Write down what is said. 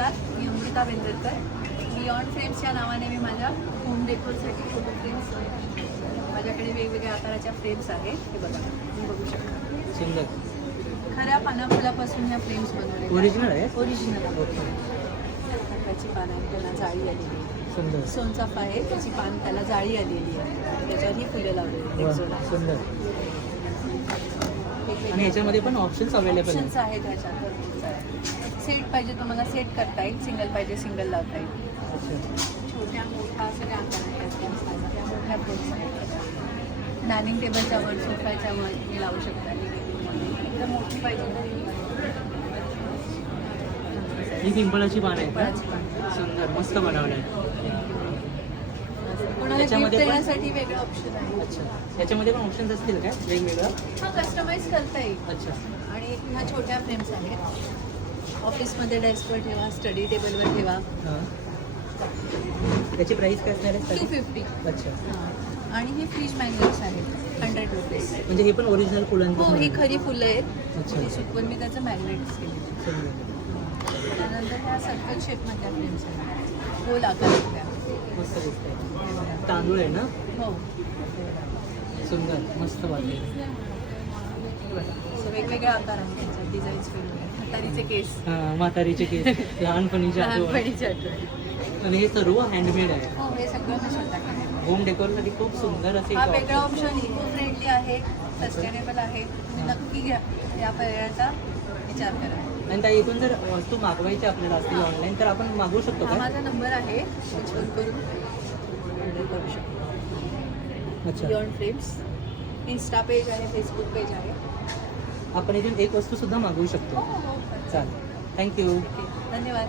नमस्कार मी Amruta Bendarkar beyond frames या नावाने मी माझ्या होम डेकोरसाठी फोटो फ्रेम्स माझ्याकडे वेगवेगळ्या आकाराच्या फ्रेम्स आहेत. हे बघा तुम्ही बघू शकता. सुंदर. खऱ्या पानाफुलापासून ह्या फ्रेम्स बनवलेल्या ओरिजिनल आहे ओरिजिनल त्याची पानं त्याला जाळी आलेली आहे. सुंदर. सोनचाफा आहे त्याची पान त्याला जाळी आलेली आहे. त्याच्यावरही फुलं लावलेली आहेत. सुंदर. आणि याच्यामध्ये पण ऑप्शन्स अवेलेबल ऑप्शन्स आहेत ह्याच्यात. सेट पाहिजे तुम्हाला सेट करता येईल. सिंगल पाहिजे सिंगल लावता येईल. छोट्या मोठ्या सगळ्या. त्या मोठ्या आहेत डायनिंग टेबलच्या वर सोफ्याच्या वर तुम्ही लावू शकता. एकदम मोठी पाहिजे तर ही. सिंपल पान आहेत. सुंदर मस्त बनवलं आहे त्याच्यामध्ये पण- देण्यासाठी वेगळं ऑप्शन आहे. अच्छा. याच्यामध्ये पण ऑप्शन्स असतील काय वेगवेगळं? हा कस्टमाइज करता येईल. अच्छा. आणि ह्या छोट्या फ्रेम्स आहेत. ऑफिसमध्ये डेस्कवर ठेवा स्टडी टेबलवर ठेवा. हां. त्याची प्राईस काय असणार आहे? टू फिफ्टी अच्छा. आणि हे फ्रीज मॅग्नेट्स आहेत. हंड्रेड रुपीज म्हणजे हे पण ओरिजिनल फुलांचं हो ही खरी फुलं आहेत. अच्छा. ही सुकवून मी त्याचं मॅग्नेट्स केले. त्यानंतर ह्या सर्कल शेपमधल्या फ्रेम्स आहेत गोल आकारातल्या मस्त दिसतंय. तांदूळ आहे ना? हो. सुंदर मस्त वाटते असं वेगवेगळे आकार डिझाईन्स म्हातारीचे केस. हां म्हातारीचे केस. लहानपणीच्या. लहानपणीची आठवण. आणि हे सर्व हँडमेड आहे. हो हे सगळं मी स्वतः केलेलं आहे. होम डेकोरसाठी खूप सुंदर असे हा वेगळा. ऑप्शन इको फ्रेंडली आहे सस्टेनेबल आहे. तुम्ही नक्की घ्या. या पर्यायाचा विचार करा. आणि त्या इथून जर वस्तू मागवायची आपल्याला असतील ऑनलाईन तर आपण मागवू शकतो का? माझा नंबर आहे. स्विच फोन करून ऑर्डर करू शकतो. अच्छा. बियॉन्ड फ्रेम्स इन्स्टा पेज आहे फेसबुक पेज आहे. आपण इथून एक वस्तू सुद्धा मागवू शकतो. हो हो. चालेल. थँक्यू ओके धन्यवाद.